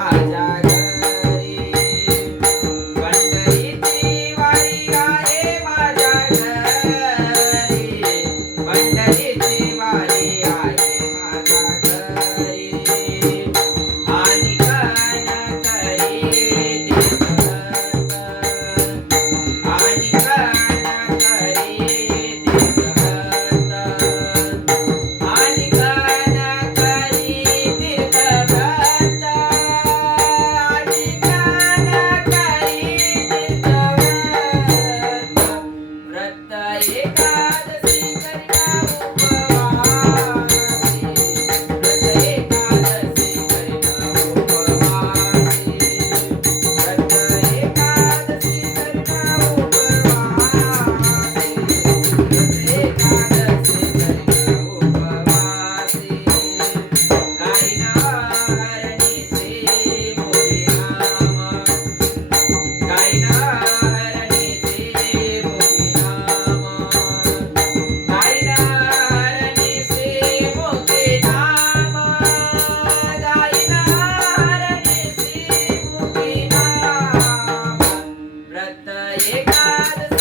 ভাজা yeah, God.